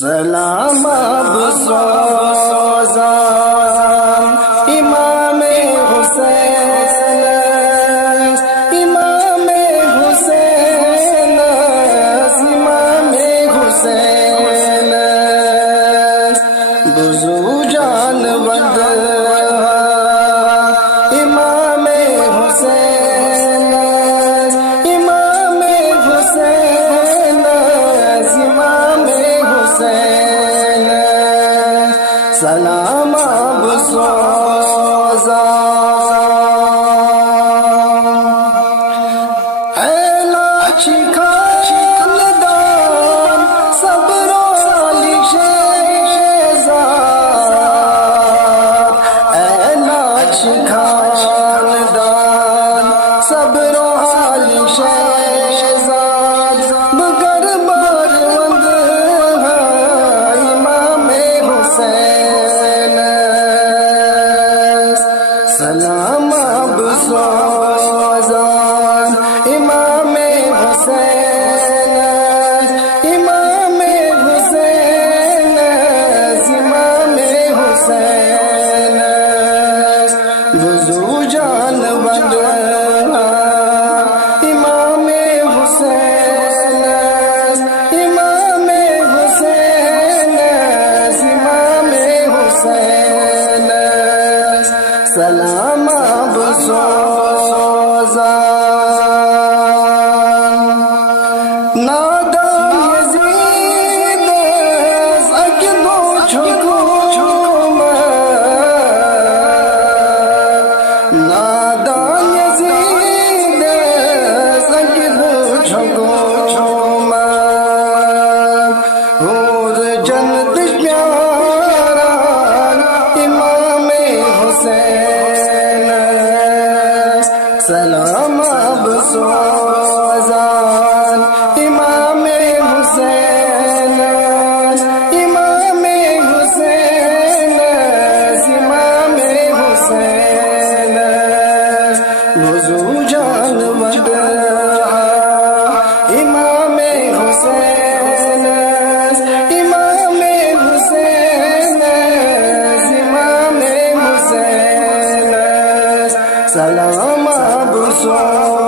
سلام اب سوزان امام حسین، امام حسین، امام حسین، بزو جان بند امام حسین، امام حسین، امام حسین، سلام اب سوزان، اے لاچھی خاندان صبر و علی شہزاد، اے لاچھی خاندان صبر و علی شہزاد، مگر باروند ہے امام حسین، سلام اب سوزان امام حسین، امام حسین، امام حسین، بزو جان بند امام حسین، امام حسین، امام حسین، سلام اب سوزان، نادان یزید اکدو چھکومت، نادان یزید اکدو چھکومت، حور جنت پیاران امام حسین، سلام اب سوزان امام حسین، امام حسین، امام حسین، بزو جان بند امام حسین، امام حسین، امام حسین، سلام اب سوزان۔